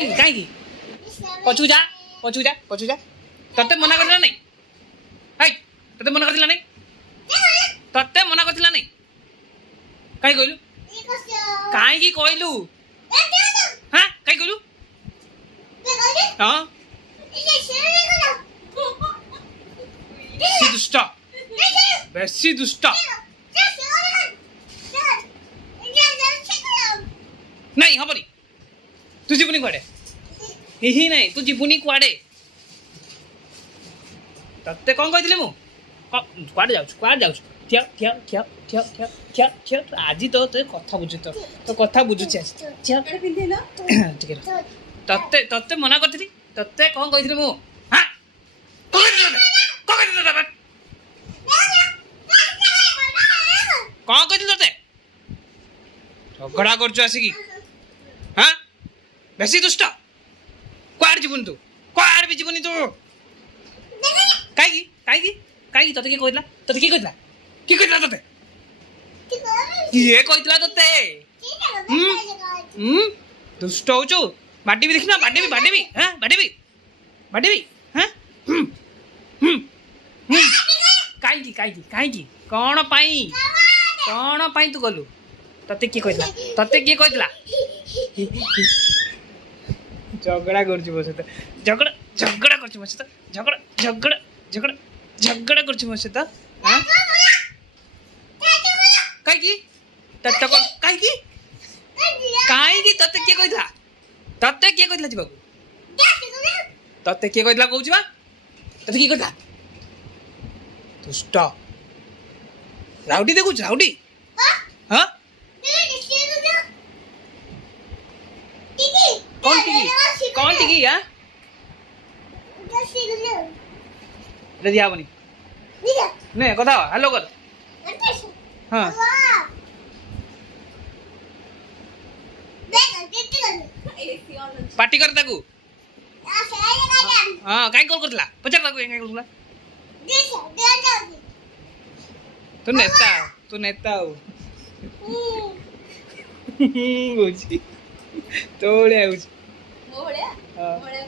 कहीं पछू जा पछू जा पछू जा तते मना करला नहीं हाय तते मना करला नहीं तते मना करला नहीं काई कहलु काई की कहलु हां काई कहलु हां दुष्ट बेसी दुष्ट नहीं हबनी तू जीवनी कुआडे ही नहीं तू जीवनी कुआडे तते कौन कहथिले मु कुआडे जाऊ ठिया ठिया ठिया ठिया ठिया ठिया ठिया आज तो ते कथा बुझु तो कथा बुझुछि आज ठिया पिंदे ना ठीक है तते तते मना करथिली तते कौन कहथिले मु हां कौन कहथिले तते झगड़ा करछु आसी की हां बेसी दुष्ट कुआर जीवन तू कुआर भी जीवनी तू काई तते के कहला तते ये कहला तते दुष्ट होचो बाडी भी देखना बाडी भी हां बाडी भी हां काई कौन पाई तू गलु तते के कहला झगड़ा करछि मो सहित झगड़ा करछि मो सहित झगड़ा करछि मो सहित हां काई की तते के कहला जीवा तते के कहला कहू बा तते के कहला दुष्ट राउडी देखु राउडी हां कौन टिकी हां रे दिया बनी ने कथा हेलो कर हां पार्टी कर ताकू हां काई कॉल करतला पचार ताकू काई करतला तू नेता हो बुझी तोड़े आउछ मोड़े हां मोड़े